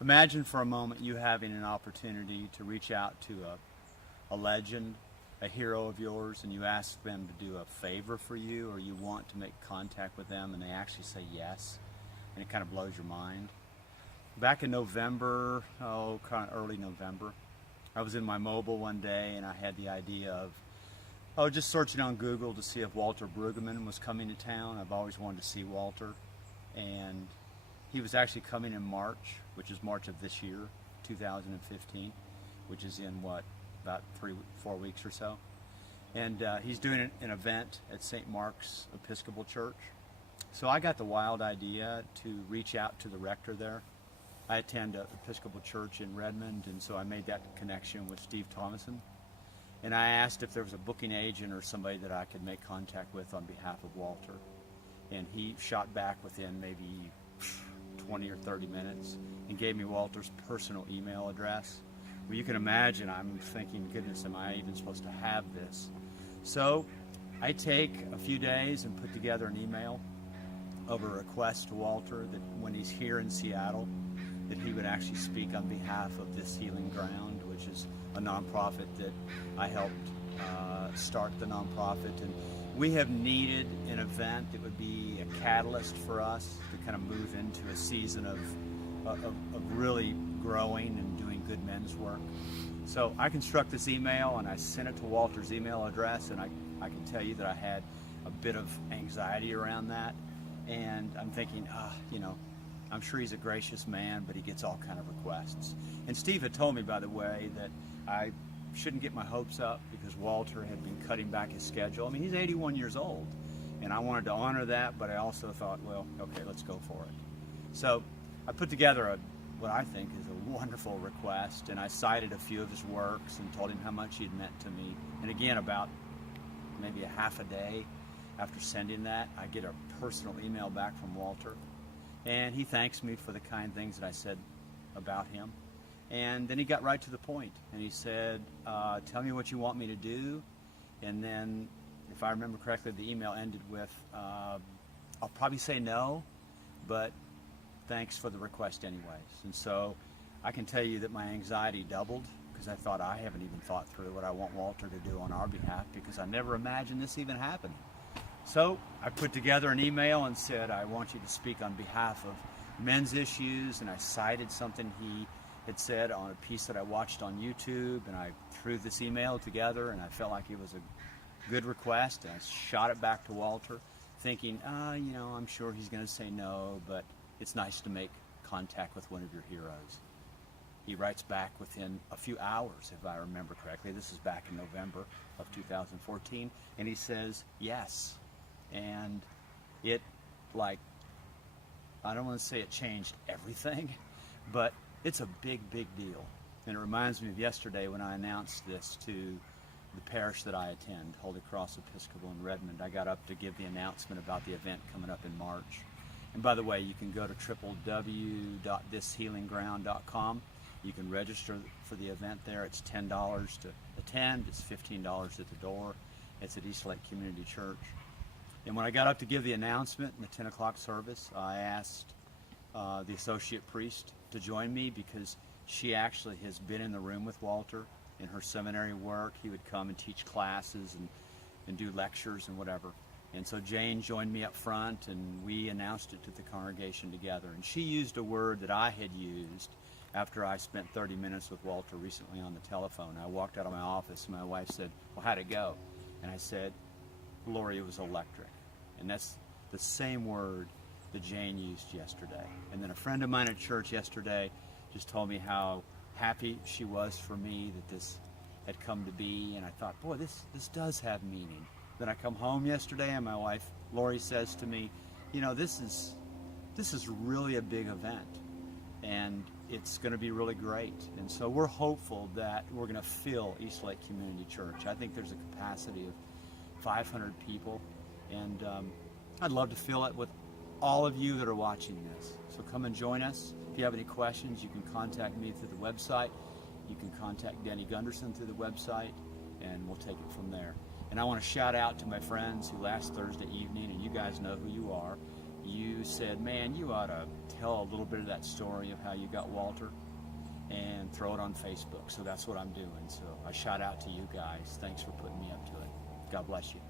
Imagine for a moment you having an opportunity to reach out to a legend, a hero of yours, and you ask them to do a favor for you, or you want to make contact with them, and they actually say yes, and it kind of blows your mind. Back in November, kind of early November, I was in my mobile one day, and I had the idea of, just searching on Google to see if Walter Brueggemann was coming to town. I've always wanted to see Walter, and he was actually coming in March, which is March of this year, 2015, which is in about 3-4 weeks or so. And he's doing an event at St. Mark's Episcopal Church. So I got the wild idea to reach out to the rector there. I attend an Episcopal church in Redmond, and so I made that connection with Steve Thomason. And I asked if there was a booking agent or somebody that I could make contact with on behalf of Walter. And he shot back within maybe 20 or 30 minutes and gave me Walter's personal email address. Well, you can imagine, I'm thinking, goodness, am I even supposed to have this? So I take a few days and put together an email of a request to Walter that when he's here in Seattle, that he would actually speak on behalf of This Healing Ground, which is a nonprofit that I helped start the nonprofit. And we have needed an event that would be a catalyst for us to kind of move into a season of really growing and doing good men's work. So I construct this email and I sent it to Walter's email address, and I can tell you that I had a bit of anxiety around that. And I'm thinking, I'm sure he's a gracious man, but he gets all kind of requests. And Steve had told me, by the way, that I shouldn't get my hopes up because Walter had been cutting back his schedule. I mean, he's 81 years old, and I wanted to honor that, but I also thought, well, okay, let's go for it. So I put together what I think is a wonderful request, and I cited a few of his works and told him how much he had meant to me. And again, about maybe a half a day after sending that, I get a personal email back from Walter, and he thanks me for the kind things that I said about him. And then he got right to the point, and he said, tell me what you want me to do. And then, if I remember correctly, the email ended with, I'll probably say no, but thanks for the request anyways. And so I can tell you that my anxiety doubled because I thought, I haven't even thought through what I want Walter to do on our behalf, because I never imagined this even happening. So I put together an email and said, I want you to speak on behalf of men's issues, and I cited something he had said on a piece that I watched on YouTube, and I threw this email together, and I felt like it was a good request, and I shot it back to Walter, thinking, I'm sure he's going to say no, but it's nice to make contact with one of your heroes. He writes back within a few hours, if I remember correctly. This is back in November of 2014, and he says yes. And it, I don't want to say it changed everything, but it's a big, big deal. And it reminds me of yesterday when I announced this to the parish that I attend, Holy Cross Episcopal in Redmond. I got up to give the announcement about the event coming up in March. And by the way, you can go to www.thishealingground.com. You can register for the event there. It's $10 to attend. It's $15 at the door. It's at Eastside Community Church. And when I got up to give the announcement in the 10 o'clock service, I asked the associate priest to join me, because she actually has been in the room with Walter in her seminary work. He would come and teach classes and do lectures and whatever. And so Jane joined me up front, and we announced it to the congregation together. And she used a word that I had used after I spent 30 minutes with Walter recently on the telephone. I walked out of my office, and my wife said, well, how'd it go? And I said, Lori, it was electric. And that's the same word that Jane used yesterday. And then a friend of mine at church yesterday just told me how happy she was for me that this had come to be. And I thought, boy, this does have meaning. Then I come home yesterday, and my wife, Lori, says to me, this is really a big event, and it's going to be really great. And so we're hopeful that we're going to fill East Lake Community Church. I think there's a capacity of 500 people, and I'd love to fill it with all of you that are watching this. So come and join us. If you have any questions, you can contact me through the website. You can contact Danny Gunderson through the website, and we'll take it from there. And I want to shout out to my friends who last Thursday evening, and you guys know who you are, you said, man, you ought to tell a little bit of that story of how you got Walter and throw it on Facebook. So that's what I'm doing. So I shout out to you guys. Thanks for putting me up to it. God bless you.